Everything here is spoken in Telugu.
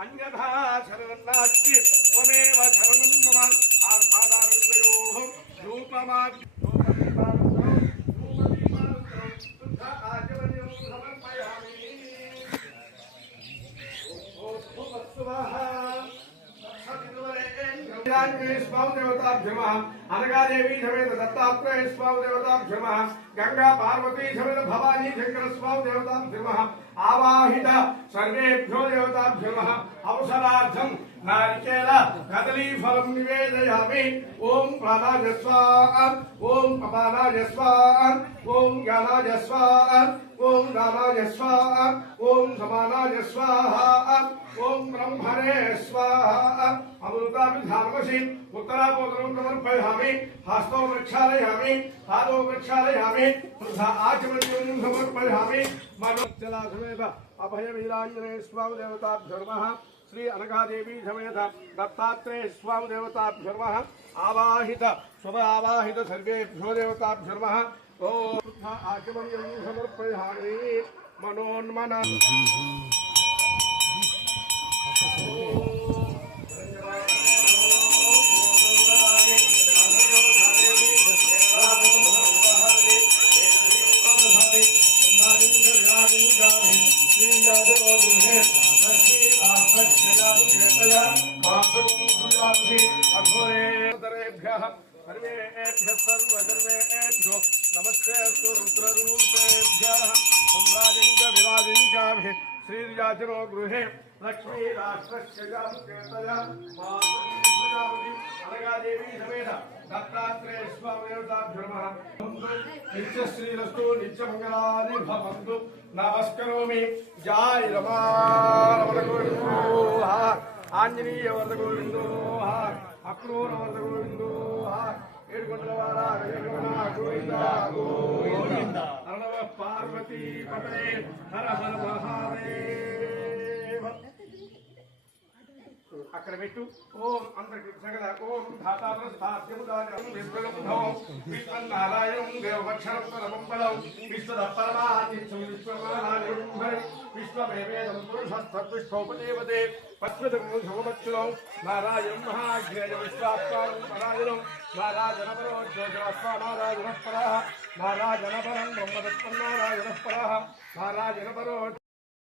अन्यथा शरणनास्ति त्वमेव शरणं मम आत्मादानन्दयोः रूपमात् अनगादेवी समेत दत्तात्रेय स्वामी देवताभ्यमः गंगा पार्वती समेत भवानी शंकर स्वामी देवताभ्यमः आवाहित सर्वेभ्यो देवताभ्यमः अवसरार्थं नारिकेल कदली फलं निवेदयामि ओम प्राणाय स्वाहा ओम अपानाय स्वाहा ओम ज्ञानाय स्वाहा ओम दानाय स्वाहा ओम समानाय स्वाहा ओम ब्रह्मणे स्वाहा अमृताभिधानमसि उत्तरापोत्रं समर्पयामि हस्तौ प्रक्षालयामि पादौ प्रक्षालयामि आचमनीयं समर्पयामि मनोजला समेत अभयवीराञ्जनेय स्वामी देवताभ्यो नमः श्री अनघादेवी समेत दत्तात्रेय स्वामी देवताभ्यो नमः आवाहित शुभ आवाहित सर्वेभ्यो देवताभ्यो नमः ओम आचमनीयं समर्पयामि मनोन्मना नमस्ते रुद्ररूपेभ्यः श्रीर्याचनो गृहे लक्ष्मी राष्ट्रस्य अनगादेवी समेत दत्तात्रेय स्वामी देवताभ्यो नमः नित्यश्रीरस्तु नित्यमंगलानि भवन्तु नमस्करोमि जय रमारमण गोविन्दो आंजनेय वरद गोविन्दो अक्रूर वरद गोविन्दो ఏడుకొండలవాడ వెంకటరమణ గోవింద గోవింద అరణవ పార్వతీ పతనే హర హర మహాదేవ అక్కడ పెట్టు ఓం అందరికి సగల ఓం ధాతావస్థాద్యముదారం విశ్వగంధం విశ్వనారాయణం దేవక్షరం పరమంబలం విశ్వదపరమానిత్యం విశ్వమానాయం విశ్వమేవేదం పురుషస్తత్విష్ఠోపదేవతే పశ్వదం శుభమచ్చులం నారాయణం మహాజ్ఞేయ విశ్వాత్మానం పరాయణం నారాయణపరో జ్యోతిరాత్మా నారాయణః పరః నారాయణపరం బ్రహ్మదత్తం నారాయణః పరః నారాయణపరో